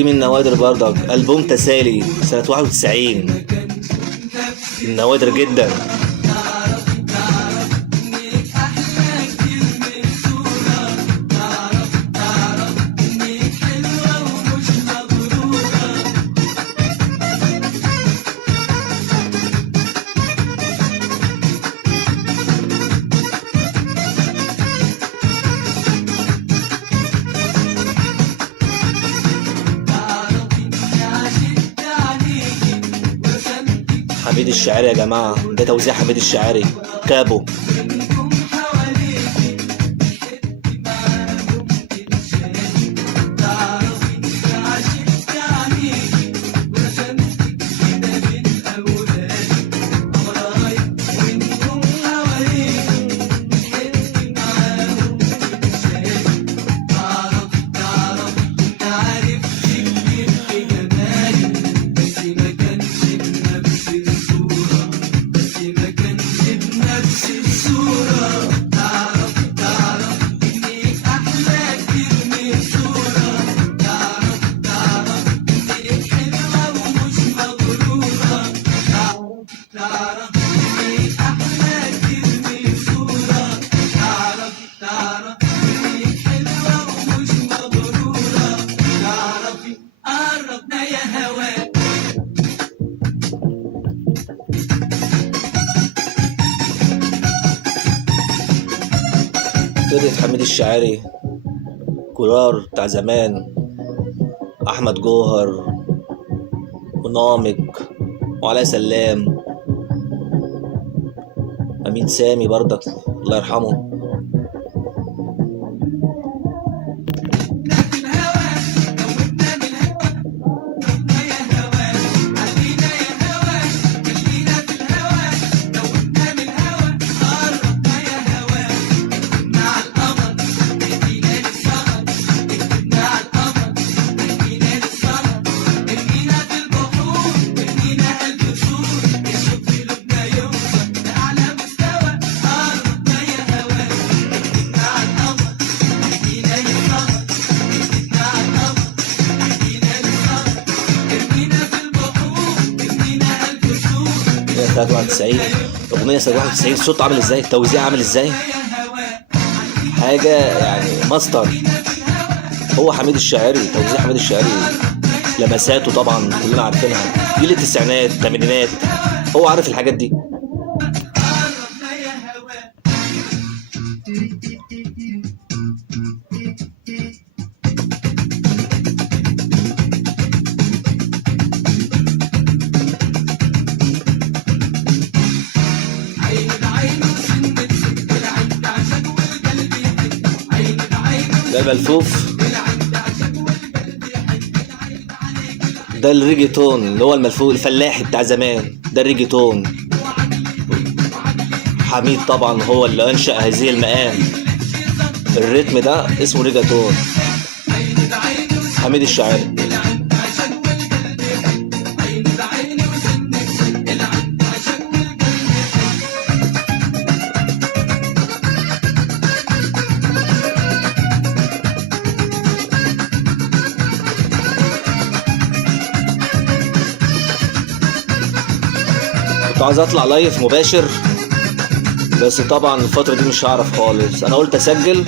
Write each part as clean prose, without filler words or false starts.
ودي من النوادر برضك، ألبوم تسالي سنة 91، النوادر جدا. حميد الشاعري يا جماعة، ده توزيع حميد الشاعري كابو. فرقة حميد الشاعري، كولار بتاع زمان، أحمد جوهر ونامك وعلي سلام، أمين سامي برضك الله يرحمه. سنة 91 أغنية سنة 91، الصوت عامل ازاي، التوزيع عامل ازاي، حاجة يعني ماستر. هو حميد الشاعري، توزيع حميد الشاعري لمساته طبعا كلنا عارفينها، جيل التسعينات الثمانينات، هو عارف الحاجات دي. ده الملفوف، ده الريجيتون اللي هو الملفوف الفلاحي بتاع زمان، ده الريجيتون. حميد طبعا هو اللي أنشأ هذه المقام، الريتم ده اسمه ريجيتون، حميد الشاعري. كنت عايز اطلع لايف مباشر بس طبعا الفترة دي مش هعرف خالص، انا قلت اسجل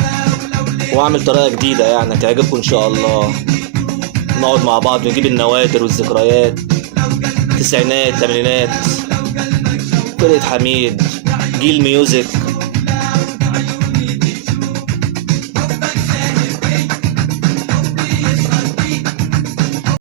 واعمل طريقة جديدة يعني هتعجبكم ان شاء الله، نقعد مع بعض ونجيب النوادر والذكريات، التسعينات الثمانينات، فرقة حميد، جيل ميوزك.